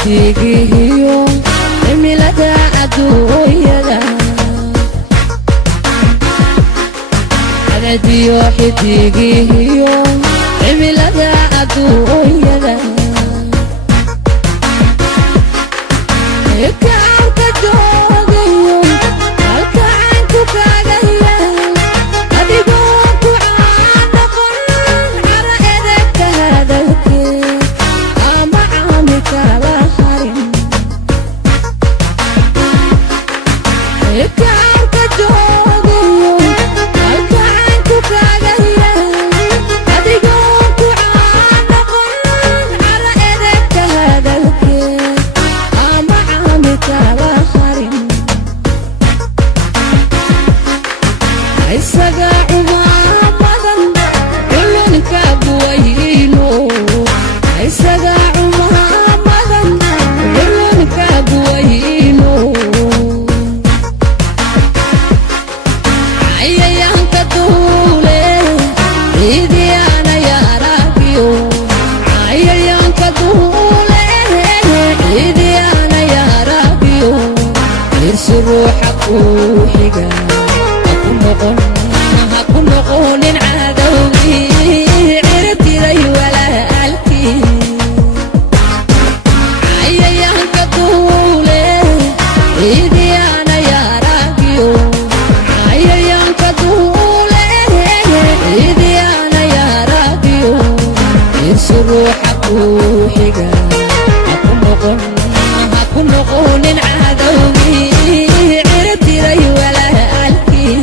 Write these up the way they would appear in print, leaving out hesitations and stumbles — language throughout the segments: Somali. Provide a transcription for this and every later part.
xidigihiyo cimilada adduunyada cadadiyo xidigihiyo cimilada adduunyada kaalka joogayo halka aan ku kaagaya adigoo ku caanoqon cara edegta hadalkee ama caami kala harin kaalka joogayo halka aan ku kaagaya adigoo ku caanoqon cara edegta hadalkee ama caami kala harin isaga cumaamadan culunka buwayno isaga cumaamadan culunka buwayno cayayaanka duule ciidiyaana yaaragiyo cayayaanka duule ciidiyaana yaaragiyo irsi ruuxa kuu xiga haku noqonin cadowgii ciribtiray walaalkii cayayaanka duule ciidiyaana yaaragiyo cayayaanka duule ciidiyaana yaaragiyo irsi ruuxa kuu xiga haku noqonin cadowgii ciribtiray walaalkii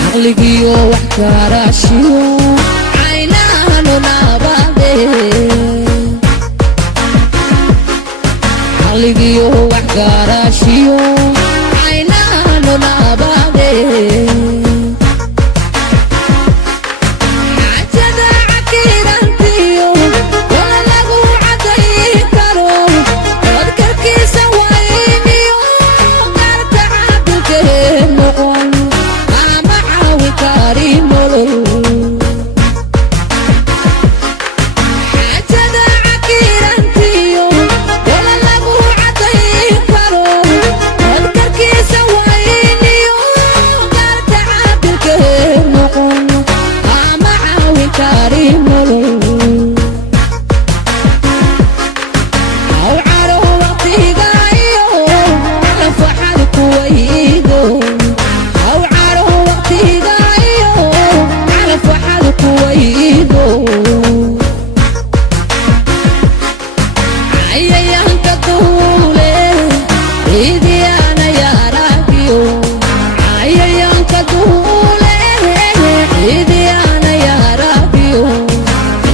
caqligiyo wax garashiyo caynaanu nabade caqligiyo wax garashiyo caynaanu nabade xaajada cakiirantiyo wala lagu cadayn karo codkarkiisa wayniyo qarka caadilkee noqon xaajada cakiirantiyo wala lagu cadayn karo codkarkiisa wayniyo qarka caadilkee noqon ama caawin kari nolol aw caro waqtigayo nafaxad kuwaydo aw caro waqtigayo nafaxad kuwaydo cayayaanka duule ciidiyaana yaaragiyo cayayaanka duule ciidiyaana yaaragiyo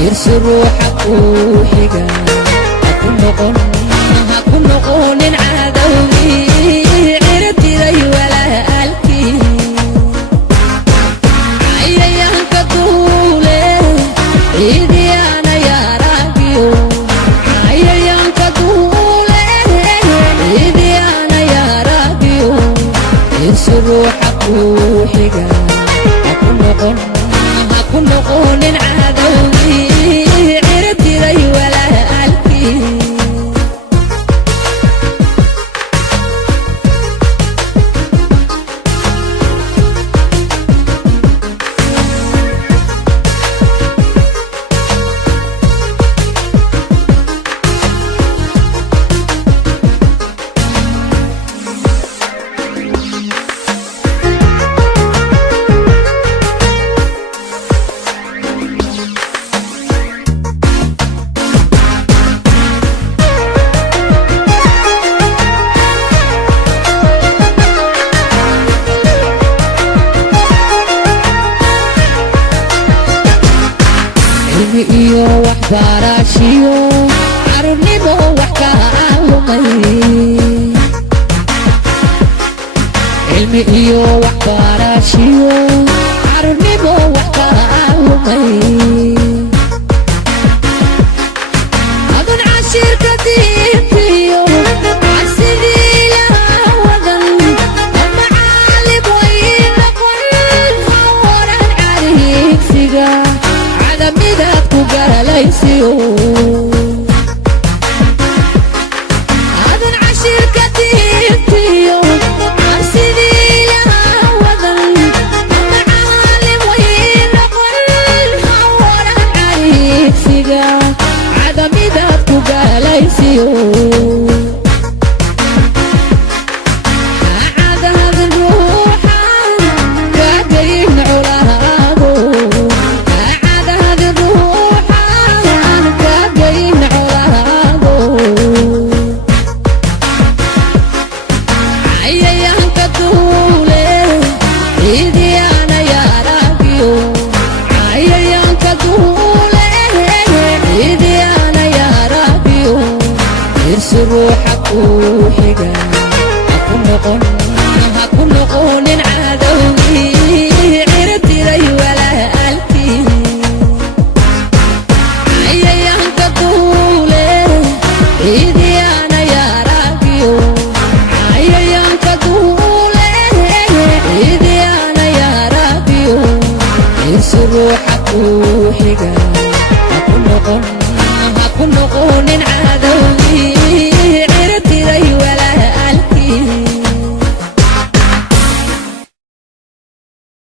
irsi ruuxa kuu xiga haku noqonin cadowgii ciribtiray walaalkii cayayaanka duule ciidiyaana yaaragiyo cayayaanka duule ciidiyaana yaaragiyo irsi ruuxa kuu xiga haku noqonin cadowgii ciribtiray walaalkii علمي إيو وحباراشيو عربني بو وحكاهمي علمي إيو وحباراشيو عربني بو وحكاهمي أظن عشير كثير فيو عسيدي لها وذن المعالب وين قل خورا عليك سيقا عدم ذاتكو قاليسيو أظن عشير كثير فيو عسيدي لها وذن المعالب وين قل خورا عليك سيقا عدم ذاتكو قاليسيو عاد هذا الروحة كاقين عراغو عاد هذا الروحة كاقين عراغو عيان كدولي إيدي أنا يا راقيو عيان كدولي إيدي أنا يا راقيو يرسل روحك وحقا أكون